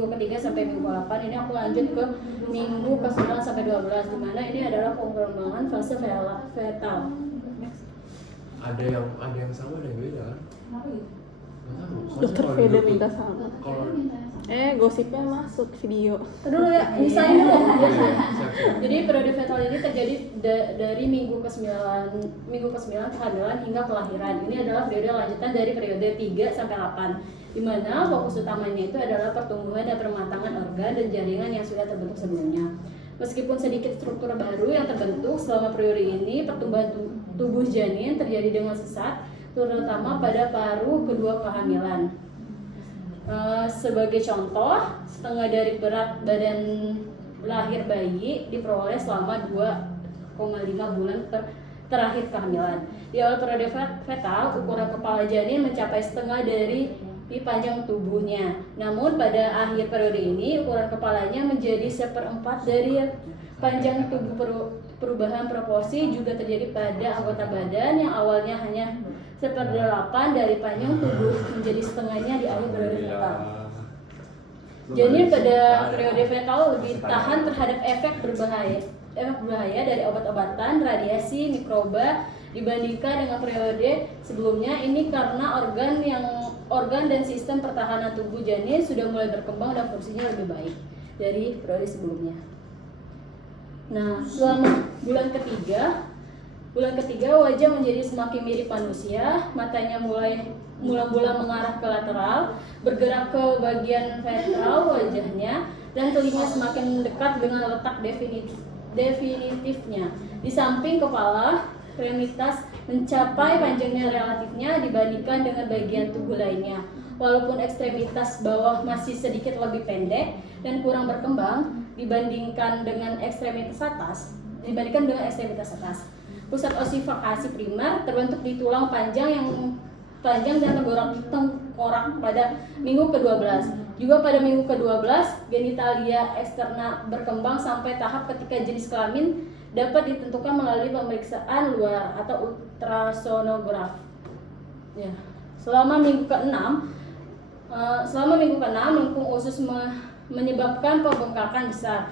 minggu ketiga sampai minggu ke-8. Ini aku lanjut ke minggu ke-9 sampai 12, di mana ini adalah pengembangan fase fetal. Ada yang sama, ada yang beda kan? Dokter Veda minta sama. Kalau Gosipnya masuk video. Dulu ya, misalnya dulu. siap. Jadi periode fetal ini terjadi dari minggu ke-9 kehamilan hingga kelahiran. Ini adalah periode lanjutan dari periode 3 sampai 8, di mana fokus utamanya itu adalah pertumbuhan dan permatangan organ dan jaringan yang sudah terbentuk sebelumnya. Meskipun sedikit struktur baru yang terbentuk selama periode ini, pertumbuhan tubuh janin terjadi dengan sesat, terutama pada paruh kedua kehamilan. Sebagai contoh, setengah dari berat badan lahir bayi diperoleh selama 2,5 bulan terakhir kehamilan. Di awal periode fetal, ukuran kepala janin mencapai setengah dari panjang tubuhnya. Namun pada akhir periode ini, ukuran kepalanya menjadi 1/4 dari panjang tubuh. Perubahan proporsi juga terjadi pada anggota badan yang awalnya hanya 1/8 dari panjang tubuh menjadi setengahnya di akhir periode fetal. Janin pada periode fetal lebih tahan terhadap efek berbahaya dari obat-obatan, radiasi, mikroba dibandingkan dengan periode sebelumnya. Ini karena organ dan sistem pertahanan tubuh janin sudah mulai berkembang dan fungsinya lebih baik dari periode sebelumnya. Nah, selama bulan ketiga wajah menjadi semakin mirip manusia, matanya mula-mula mengarah ke lateral, bergerak ke bagian ventral wajahnya, dan telinga semakin dekat dengan letak definitifnya. Di samping kepala, ekstremitas mencapai panjangnya relatifnya dibandingkan dengan bagian tubuh lainnya. Walaupun ekstremitas bawah masih sedikit lebih pendek dan kurang berkembang dibandingkan dengan ekstremitas atas. Pusat osifikasi primer terbentuk di tulang panjang dan tengkorak pada minggu ke-12. Juga pada minggu ke-12, genitalia eksterna berkembang sampai tahap ketika jenis kelamin dapat ditentukan melalui pemeriksaan luar atau ultrasonografi. Ya. Selama minggu ke-6, lengkung usus menyebabkan pembengkakan besar,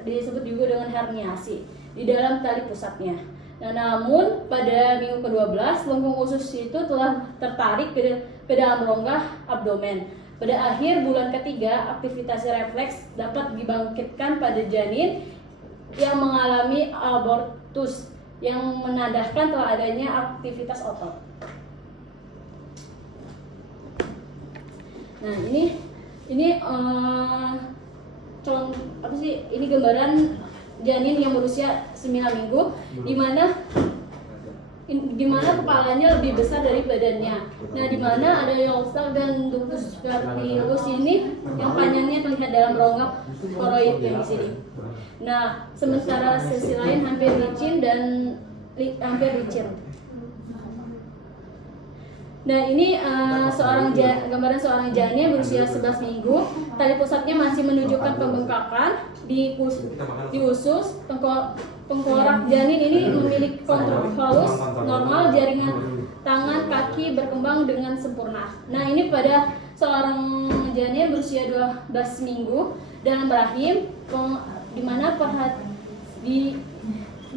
disebut juga dengan herniasi, di dalam tali pusatnya. Nah, namun pada minggu ke-12, lengkung usus itu telah tertarik ke dalam rongga abdomen. Pada akhir bulan ketiga, aktivitas refleks dapat dibangkitkan pada janin yang mengalami abortus, yang menandakan telah adanya aktivitas otot. Nah, ini ini gambaran janin yang berusia 9 minggu, di mana kepalanya lebih besar dari badannya. Nah, di mana ada yolsal dan ductus fertilus ini yang panjangnya terlihat dalam rongga koroid yang di sini. Nah, sementara sisi lain hampir licin. Nah, ini gambaran seorang janin berusia 11 minggu. Tali pusatnya masih menunjukkan pembengkakan di usus. Tengkorak janin ini memiliki kontur halus normal, jaringan tangan kaki berkembang dengan sempurna. Nah, ini pada seorang janin berusia 12 minggu dalam rahim, di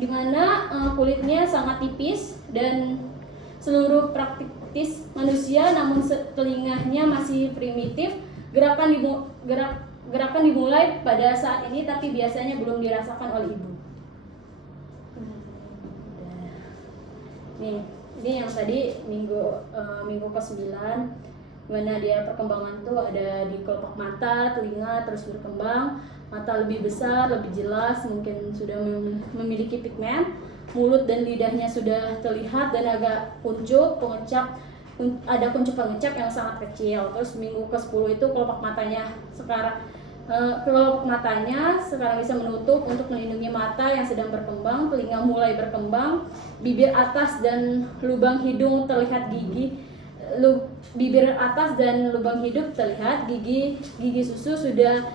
mana kulitnya sangat tipis dan seluruh praktis manusia, namun telinganya masih primitif. Gerakan dimulai pada saat ini, tapi biasanya belum dirasakan oleh ibu. Ini yang tadi minggu ke-9, mana dia perkembangan tuh ada di kelopak mata, telinga terus berkembang, mata lebih besar, lebih jelas, mungkin sudah memiliki pigmen, mulut dan lidahnya sudah terlihat dan agak kuncup, ada kuncup pengecap yang sangat kecil. Terus minggu ke-10 itu kelopak matanya sekarang bisa menutup untuk melindungi mata yang sedang berkembang, telinga mulai berkembang, bibir atas dan lubang hidung terlihat gigi susu sudah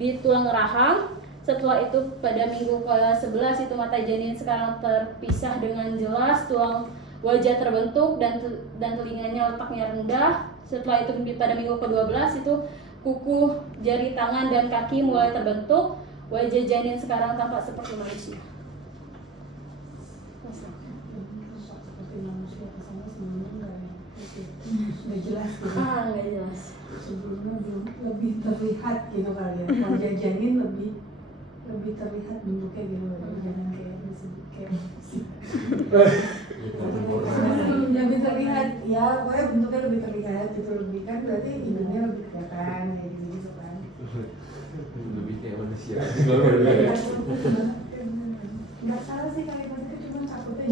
di tulang rahang. Setelah itu pada minggu ke-11 itu mata janin sekarang terpisah dengan jelas, tulang wajah terbentuk dan telinganya letaknya rendah. Setelah itu pada minggu ke-12 itu kuku, jari tangan dan kaki mulai terbentuk. Wajah janin sekarang tampak seperti manusia. Seperti manusia kesana sebelumnya enggak ya? Udah jelas gitu. Nggak jelas. Sebelumnya belum lebih terlihat gitu kali ya. Wajah janin lebih terlihat bentuknya gitu. Jangan kayak lebih terlihat ya, pokoknya bentuknya lebih terlihat gitu, lebih kan berarti hidungnya lebih kelihatan kayak gitu kan. Lebih kayak manusia. Nggak salah sih kalimatnya, cuma takutnya